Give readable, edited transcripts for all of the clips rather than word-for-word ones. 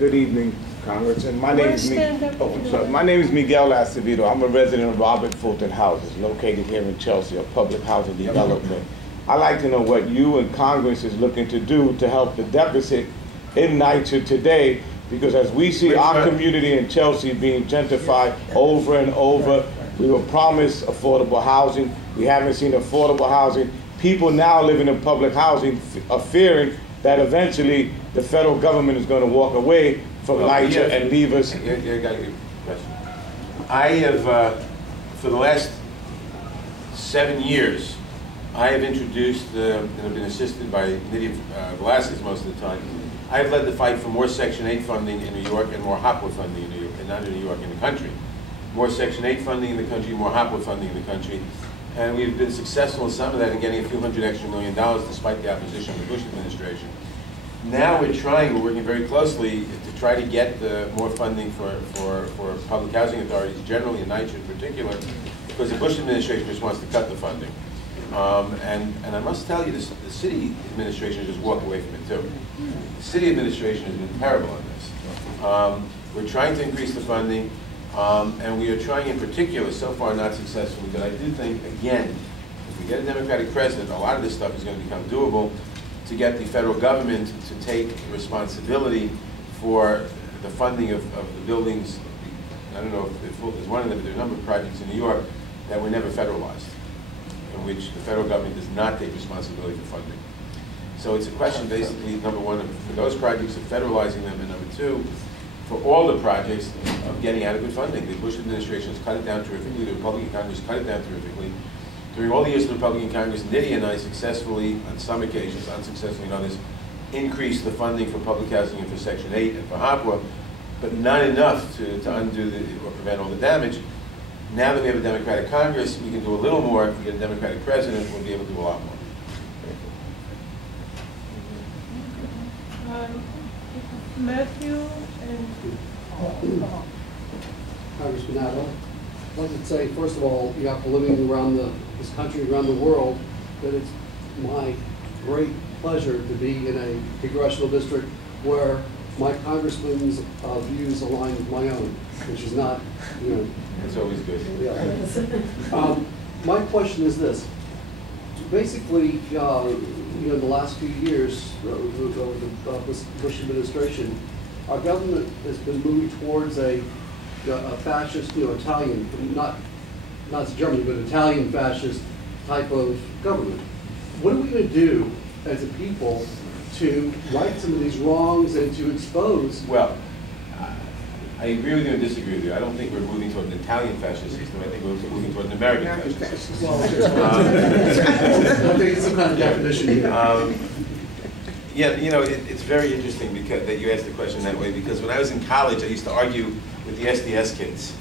Good evening, Congress. And my name is my name is Miguel Acevedo. I'm a resident of Robert Fulton Houses, located here in Chelsea, a public housing development. I'd like to know what you and Congress is looking to do to help the deficit in NYCHA today, because as we see our community in Chelsea being gentrified over and over, we were promised affordable housing. We haven't seen affordable housing. People now living in public housing are fearing that eventually the federal government is going to walk away from NYCHA and leave us. I have, for the last 7 years, I have introduced and have been assisted by Nydia Velasquez most of the time. I have led the fight for more Section 8 funding in New York and more HOPWA funding in New York, and not in New York, in the country. More Section 8 funding in the country, more HOPWA funding in the country. And we've been successful in some of that in getting a few $100 extra million despite the opposition of the Bush administration. Now we're working very closely to try to get more funding for public housing authorities, generally, and NYCHA in particular, because the Bush administration just wants to cut the funding. And I must tell you, the city administration just walked away from it too. The city administration has been terrible on this. We're trying to increase the funding, and we are trying in particular, so far not successfully, but I do think, again, if we get a Democratic president, a lot of this stuff is going to become doable, to get the federal government to take responsibility for the funding of the buildings. I don't know if Fulton is one of them, but there are a number of projects in New York that were never federalized, in which the federal government does not take responsibility for funding. So it's a question, basically, number one, for those projects of federalizing them, and number two, for all the projects of getting adequate funding. The Bush administration has cut it down terrifically. The Republican Congress cut it down terrifically. During all the years of the Republican Congress, Nydia and I successfully, on some occasions, unsuccessfully on others, increased the funding for public housing and for Section 8 and for HOPWA, but not enough to undo or prevent all the damage. Now that we have a Democratic Congress, we can do a little more. If we get a Democratic president, we'll be able to do a lot more. Matthew and Congressman Nadler, I'd like to say, first of all, after living around this country, around the world, that it's my great pleasure to be in a congressional district where my congressman's views align with my own, which is not, you know. It's always good. Yeah. My question is this. Basically, you know, in the last few years of the Bush administration, our government has been moving towards a fascist, you know, Italian, not Germany, but Italian fascist type of government. What are we going to do as a people to right some of these wrongs and to expose? Well, I agree with you and disagree with you. I don't think we're moving toward an Italian fascist system. I think we're moving toward an American fascist system. Well, I think it's some kind of definition here. Yeah, you know, it's very interesting because that you asked the question that way, because when I was in college, I used to argue with the SDS kids.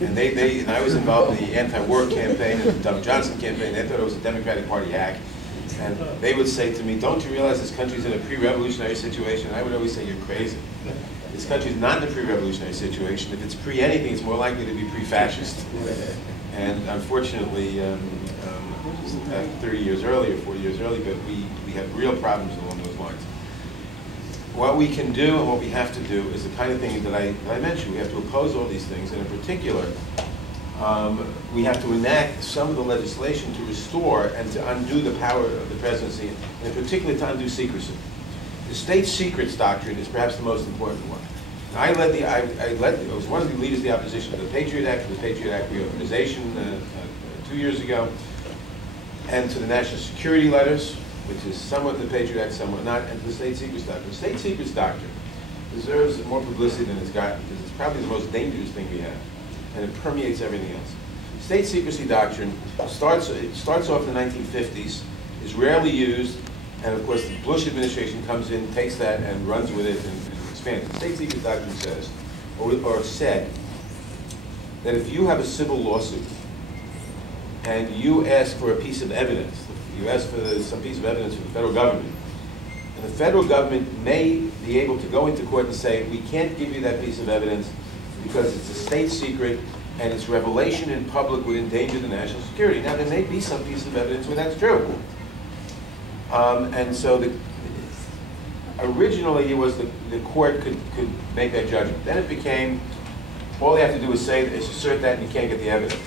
And and I was involved in the anti-war campaign and the Doug Johnson campaign. They thought it was a Democratic Party hack. And they would say to me, don't you realize this country's in a pre-revolutionary situation? And I would always say, you're crazy. This country's not in a pre-revolutionary situation. If it's pre-anything, it's more likely to be pre-fascist. And unfortunately, 30 years earlier, 40 years earlier, but we have real problems along those lines. What we can do and what we have to do is the kind of thing that I mentioned. We have to oppose all these things, and in particular, we have to enact some of the legislation to restore and to undo the power of the presidency, and particularly to undo secrecy. The state secrets doctrine is perhaps the most important one. I was one of the leaders of the opposition to the Patriot Act, reauthorization 2 years ago, and to the national security letters, which is somewhat the Patriot Act, somewhat not, and to the state secrets doctrine. The state secrets doctrine deserves more publicity than it's gotten, because it's probably the most dangerous thing we have, and it permeates everything else. State secrecy doctrine starts off in the 1950s, is rarely used, and of course the Bush administration comes in, takes that, and runs with it and expands it. The state secrets doctrine says, or said, that if you have a civil lawsuit and you ask for a piece of evidence, you ask for some piece of evidence from the federal government, and the federal government may be able to go into court and say, we can't give you that piece of evidence because it's a state secret and its revelation in public would endanger the national security. Now, there may be some piece of evidence where that's true. And so originally it was the court could make that judgment. Then it became, all they have to do is assert that, and you can't get the evidence.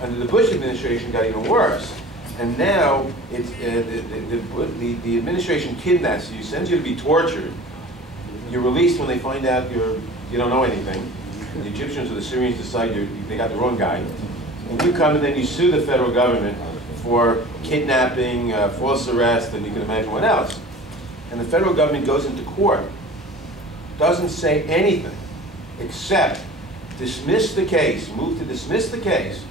Under the Bush administration, it got even worse. And now it's, the administration kidnaps you, sends you to be tortured. You're released when they find out you don't know anything. The Egyptians or the Syrians decide they got the wrong guy. And you come and then you sue the federal government for kidnapping, false arrest, and you can imagine what else. And the federal government goes into court, doesn't say anything except dismiss the case, move to dismiss the case,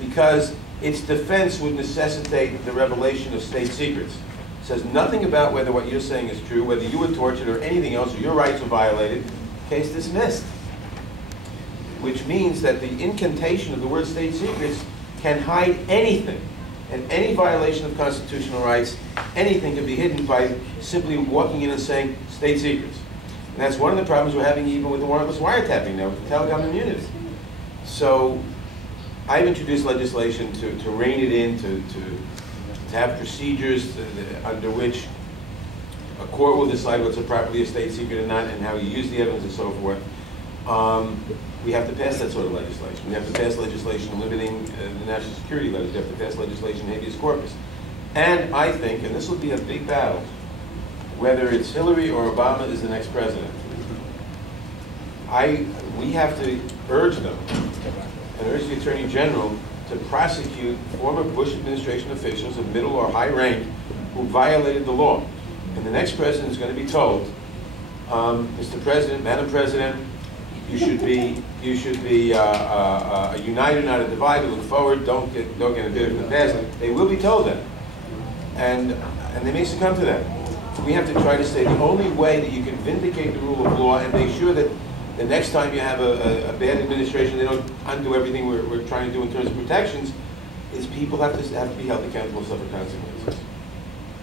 because its defense would necessitate the revelation of state secrets. It says nothing about whether what you're saying is true, whether you were tortured or anything else, or your rights were violated. Case dismissed. Which means that the incantation of the word state secrets can hide anything. And any violation of constitutional rights, anything can be hidden by simply walking in and saying state secrets. And that's one of the problems we're having even with the warrantless wiretapping now, with the telecom immunity. So I've introduced legislation to rein it in, to have procedures under which a court will decide what's properly a state secret or not, and how you use the evidence and so forth. We have to pass that sort of legislation. We have to pass legislation limiting the national security letters. We have to pass legislation habeas corpus. And I think, and this will be a big battle, whether it's Hillary or Obama is the next president, we have to urge them, and urge the Attorney General, to prosecute former Bush administration officials of middle or high rank who violated the law. And the next president is going to be told, Mr. President, Madam President, you should be a uniter, not a divider. Look forward. Don't get a bit of the past. They will be told that, and they may succumb to that. So we have to try to say the only way that you can vindicate the rule of law and make sure that the next time you have a bad administration, they don't undo everything we're trying to do in terms of protections, is people have to be held accountable and suffer consequences.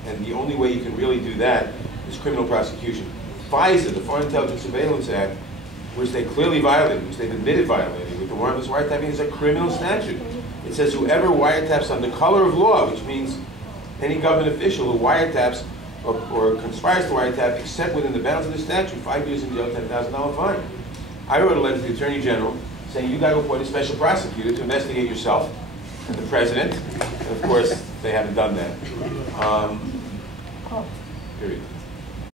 And the only way you can really do that is criminal prosecution. FISA, the Foreign Intelligence Surveillance Act, which they clearly violated, which they've admitted violating with the warrantless wiretapping, is a criminal statute. It says whoever wiretaps under color of law, which means any government official who wiretaps or conspires to wiretap except within the bounds of the statute, 5 years in jail, $10,000 fine. I wrote a letter to the Attorney General saying you got to appoint a special prosecutor to investigate yourself and the President. And of course, they haven't done that. Period.